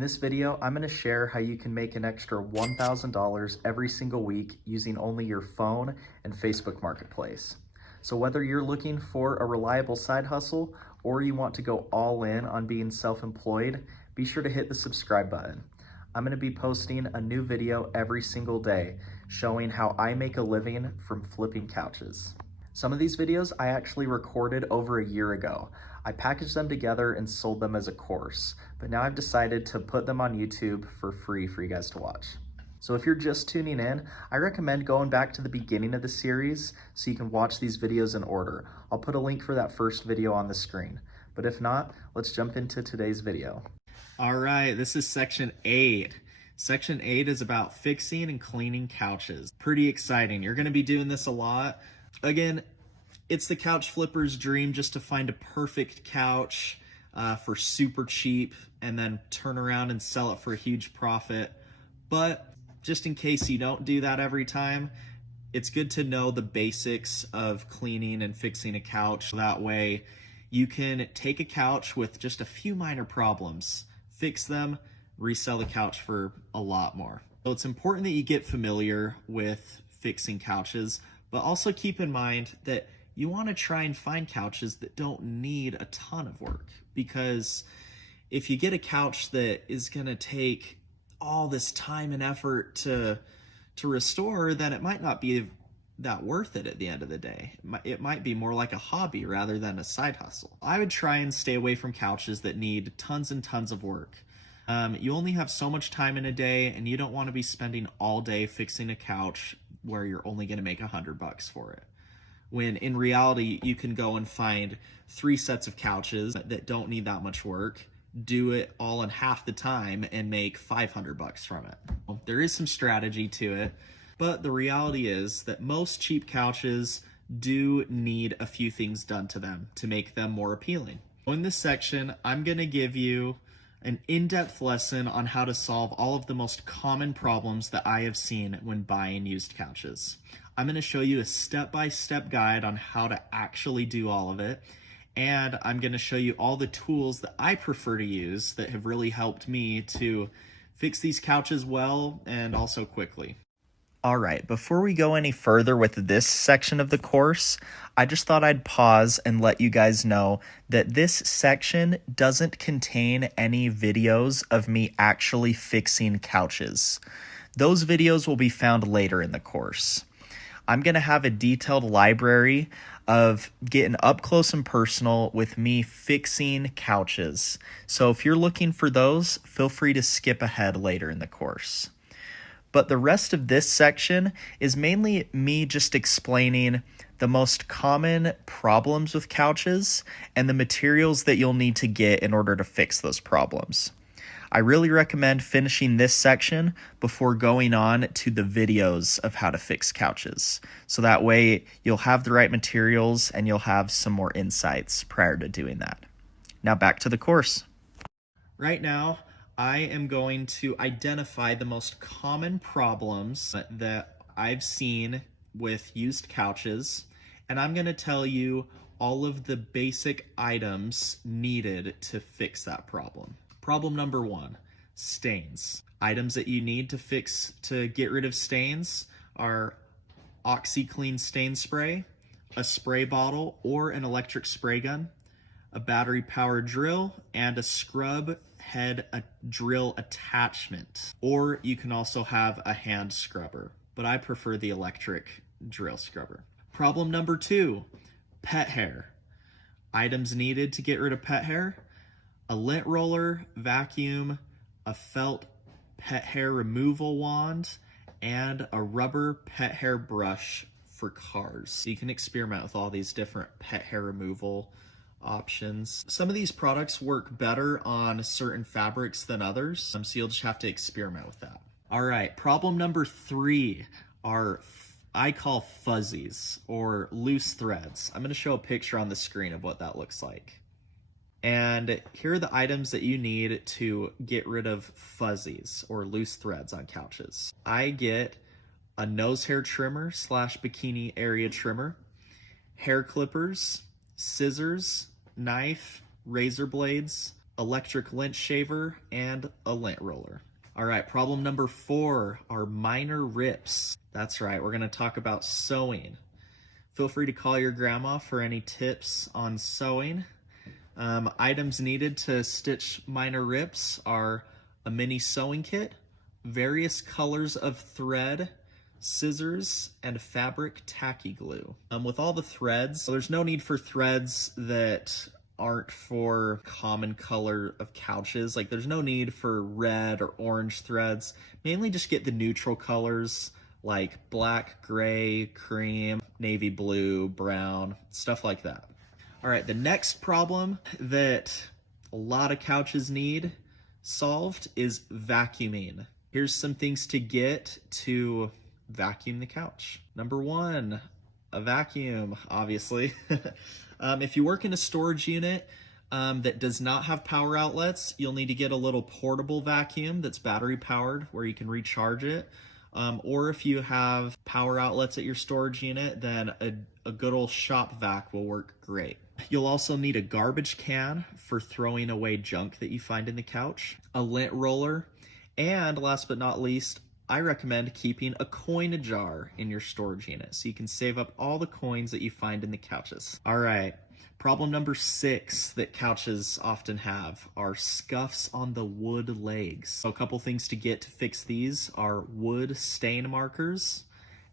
this video, I'm going to share how you can make an extra $1,000 every single week using only your phone and Facebook Marketplace. So whether you're looking for a reliable side hustle or you want to go all in on being self-employed, be sure to hit the subscribe button. I'm going to be posting a new video every single day showing how I make a living from flipping couches. Some of these videos I actually recorded over a year ago. I packaged them together and sold them as a course, but now I've decided to put them on YouTube for free for you guys to watch. So if you're just tuning in, I recommend going back to the beginning of the series so you can watch these videos in order. I'll put a link for that first video on the screen. But if not, let's jump into today's video. All right, this is section 8. Section 8 is about fixing and cleaning couches. Pretty exciting. You're gonna be doing this a lot. Again, it's the couch flipper's dream just to find a perfect couch for super cheap and then turn around and sell it for a huge profit. But just in case you don't do that every time, it's good to know the basics of cleaning and fixing a couch. That way you can take a couch with just a few minor problems, fix them, resell the couch for a lot more. So it's important that you get familiar with fixing couches, but also keep in mind that you want to try and find couches that don't need a ton of work, because if you get a couch that is going to take all this time and effort to restore, then it might not be that worth it at the end of the day. It might be more like a hobby rather than a side hustle. I would try and stay away from couches that need tons and tons of work. You only have so much time in a day, and you don't want to be spending all day fixing a couch where you're only going to make $100 for it. When in reality, you can go and find 3 sets of couches that don't need that much work, do it all in half the time, and make $500 from it. There is some strategy to it, but the reality is that most cheap couches do need a few things done to them to make them more appealing. In this section, I'm going to give you an in-depth lesson on how to solve all of the most common problems that I have seen when buying used couches. I'm going to show you a step-by-step guide on how to actually do all of it, and I'm going to show you all the tools that I prefer to use that have really helped me to fix these couches well and also quickly. All right, before we go any further with this section of the course, I just thought I'd pause and let you guys know that this section doesn't contain any videos of me actually fixing couches. Those videos will be found later in the course. I'm going to have a detailed library of getting up close and personal with me fixing couches. So if you're looking for those, feel free to skip ahead later in the course. But the rest of this section is mainly me just explaining the most common problems with couches and the materials that you'll need to get in order to fix those problems. I really recommend finishing this section before going on to the videos of how to fix couches. So that way you'll have the right materials and you'll have some more insights prior to doing that. Now back to the course. Right now, I am going to identify the most common problems that I've seen with used couches, and I'm going to tell you all of the basic items needed to fix that problem. Problem number 1, stains. Items that you need to get rid of stains are OxiClean stain spray, a spray bottle or an electric spray gun, a battery-powered drill, and a scrub head drill attachment. Or you can also have a hand scrubber, but I prefer the electric drill scrubber. Problem number 2, pet hair. Items needed to get rid of pet hair: a lint roller, vacuum, a felt pet hair removal wand, and a rubber pet hair brush for cars. So you can experiment with all these different pet hair removal options. Some of these products work better on certain fabrics than others, so you'll just have to experiment with that. All right, problem number 3 are I call fuzzies or loose threads. I'm going to show a picture on the screen of what that looks like. And here are the items that you need to get rid of fuzzies or loose threads on couches. I get a nose hair trimmer / bikini area trimmer, hair clippers, scissors, knife, razor blades, electric lint shaver, and a lint roller. All right, problem number 4 are minor rips. That's right, we're gonna talk about sewing. Feel free to call your grandma for any tips on sewing. Items needed to stitch minor rips are a mini sewing kit, various colors of thread, scissors, and fabric tacky glue. With all the threads, there's no need for threads that aren't for common color of couches. Like there's no need for red or orange threads. Mainly just get the neutral colors like black, gray, cream, navy blue, brown, stuff like that. All right, the next problem that a lot of couches need solved is vacuuming. Here's some things to get to vacuum the couch. Number 1, a vacuum, obviously. If you work in a storage unit that does not have power outlets, you'll need to get a little portable vacuum that's battery powered where you can recharge it. Or if you have power outlets at your storage unit, then a good old shop vac will work great. You'll also need a garbage can for throwing away junk that you find in the couch, a lint roller, and last but not least, I recommend keeping a coin jar in your storage unit so you can save up all the coins that you find in the couches. All right, problem number 6 that couches often have are scuffs on the wood legs. So a couple things to get to fix these are wood stain markers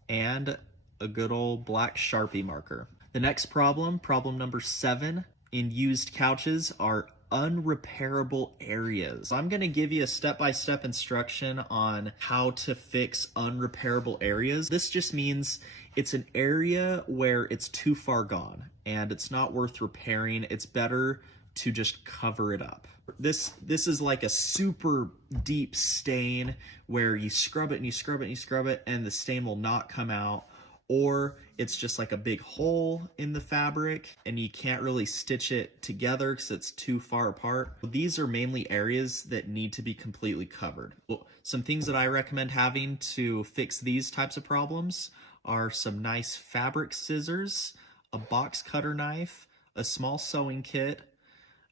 and a good old black Sharpie marker. The next problem number 7 in used couches are unrepairable areas. I'm going to give you a step-by-step instruction on how to fix unrepairable areas. This just means it's an area where it's too far gone and it's not worth repairing. It's better to just cover it up. This is like a super deep stain where you scrub it and you scrub it and you scrub it and the stain will not come out. Or it's just like a big hole in the fabric and you can't really stitch it together because it's too far apart. These are mainly areas that need to be completely covered. Some things that I recommend having to fix these types of problems are some nice fabric scissors, a box cutter knife, a small sewing kit,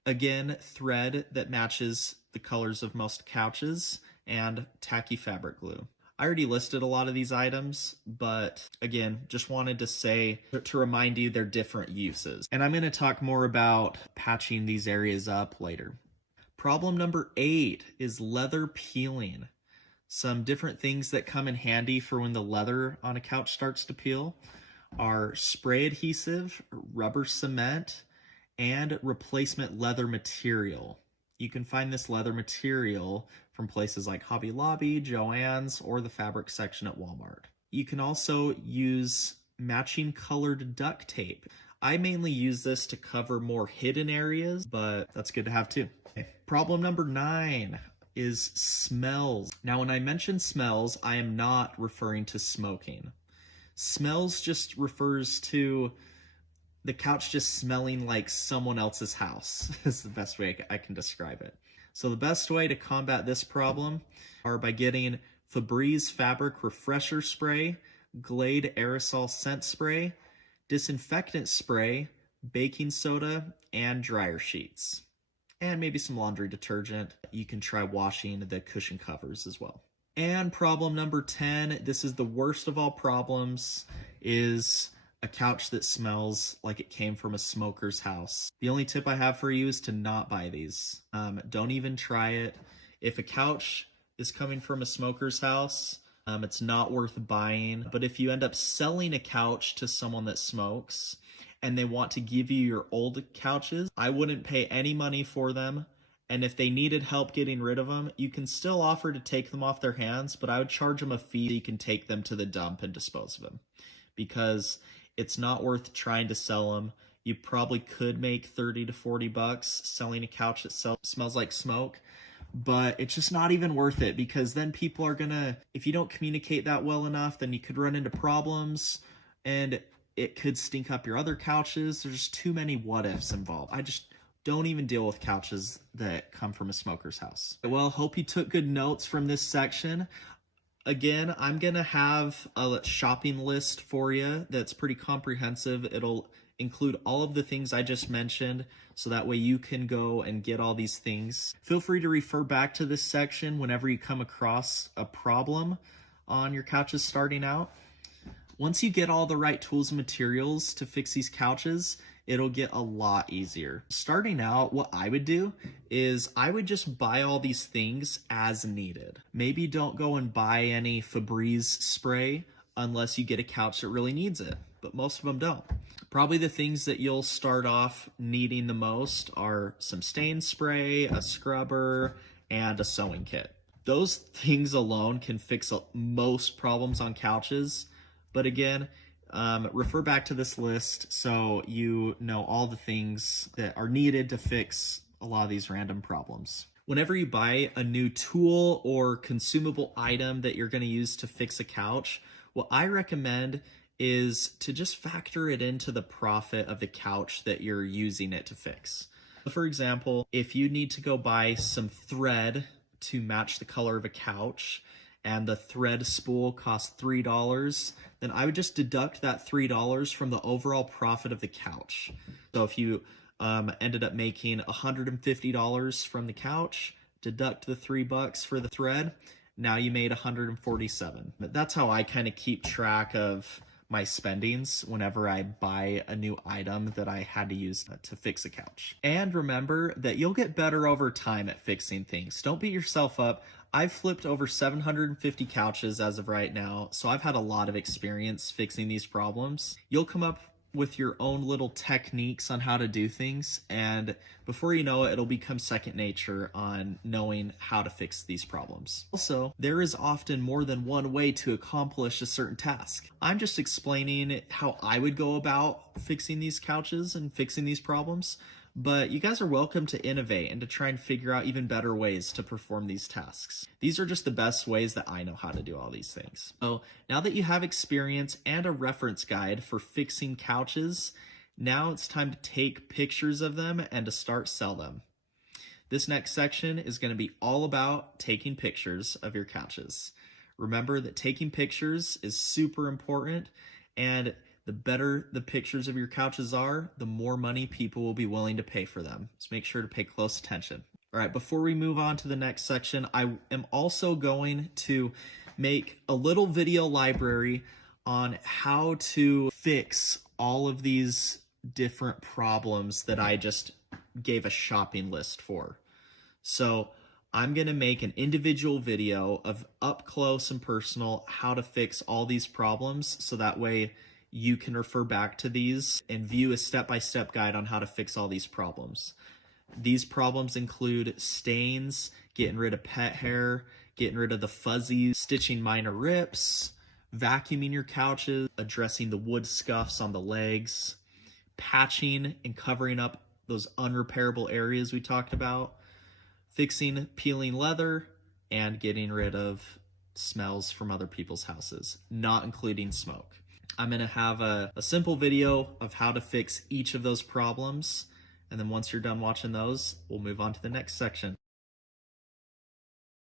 again, thread that matches the colors of most couches, and tacky fabric glue. I already listed a lot of these items, but again, just wanted to say, to remind you, they're different uses. And I'm going to talk more about patching these areas up later. Problem number 8 is leather peeling. Some different things that come in handy for when the leather on a couch starts to peel are spray adhesive, rubber cement, and replacement leather material. You can find this leather material from places like Hobby Lobby, Joann's, or the fabric section at Walmart. You can also use matching colored duct tape. I mainly use this to cover more hidden areas, but that's good to have too. Okay. Problem number 9 is smells. Now, when I mention smells, I am not referring to smoking. Smells just refers to the couch just smelling like someone else's house is the best way I can describe it. So the best way to combat this problem are by getting Febreze Fabric Refresher Spray, Glade Aerosol Scent Spray, disinfectant spray, baking soda, and dryer sheets. And maybe some laundry detergent. You can try washing the cushion covers as well. And problem number 10, this is the worst of all problems, is a couch that smells like it came from a smoker's house. The only tip I have for you is to not buy these. Don't even try it. If a couch is coming from a smoker's house, it's not worth buying. But if you end up selling a couch to someone that smokes and they want to give you your old couches, I wouldn't pay any money for them. And if they needed help getting rid of them, you can still offer to take them off their hands, but I would charge them a fee so you can take them to the dump and dispose of them. Because it's not worth trying to sell them. You probably could make 30 to 40 bucks selling a couch that smells like smoke, but it's just not even worth it because then people are gonna, if you don't communicate that well enough, then you could run into problems and it could stink up your other couches. There's just too many what ifs involved. I just don't even deal with couches that come from a smoker's house. Well, hope you took good notes from this section. Again, I'm going to have a shopping list for you that's pretty comprehensive. It'll include all of the things I just mentioned, so that way you can go and get all these things. Feel free to refer back to this section whenever you come across a problem on your couches starting out. Once you get all the right tools and materials to fix these couches, it'll get a lot easier. Starting out, what I would do is I would just buy all these things as needed. Maybe don't go and buy any Febreze spray unless you get a couch that really needs it, but most of them don't. Probably the things that you'll start off needing the most are some stain spray, a scrubber, and a sewing kit. Those things alone can fix most problems on couches, but again, refer back to this list so you know all the things that are needed to fix a lot of these random problems. Whenever you buy a new tool or consumable item that you're going to use to fix a couch, what I recommend is to just factor it into the profit of the couch that you're using it to fix. For example, if you need to go buy some thread to match the color of a couch, and the thread spool costs $3, then I would just deduct that $3 from the overall profit of the couch. So if you ended up making $150 from the couch, deduct the $3 for the thread, now you made $147. That's how I kind of keep track of my spendings whenever I buy a new item that I had to use to fix a couch. And remember that you'll get better over time at fixing things. Don't beat yourself up. I've flipped over 750 couches as of right now, so I've had a lot of experience fixing these problems. You'll come up with your own little techniques on how to do things, and before you know it, it'll become second nature on knowing how to fix these problems. Also, there is often more than one way to accomplish a certain task. I'm just explaining how I would go about fixing these couches and fixing these problems, but you guys are welcome to innovate and to try and figure out even better ways to perform these tasks. These are just the best ways that I know how to do all these things. So now that you have experience and a reference guide for fixing couches, now it's time to take pictures of them and to start sell them. This next section is going to be all about taking pictures of your couches. Remember that taking pictures is super important, and the better the pictures of your couches are, the more money people will be willing to pay for them. So make sure to pay close attention. All right, before we move on to the next section, I am also going to make a little video library on how to fix all of these different problems that I just gave a shopping list for. So I'm going to make an individual video of up close and personal how to fix all these problems, so that way you can refer back to these and view a step-by-step guide on how to fix all these problems. These problems include stains, getting rid of pet hair, getting rid of the fuzzies, stitching minor rips, vacuuming your couches, addressing the wood scuffs on the legs, patching and covering up those unrepairable areas we talked about, fixing peeling leather, and getting rid of smells from other people's houses, not including smoke. I'm going to have a simple video of how to fix each of those problems, and then once you're done watching those, we'll move on to the next section.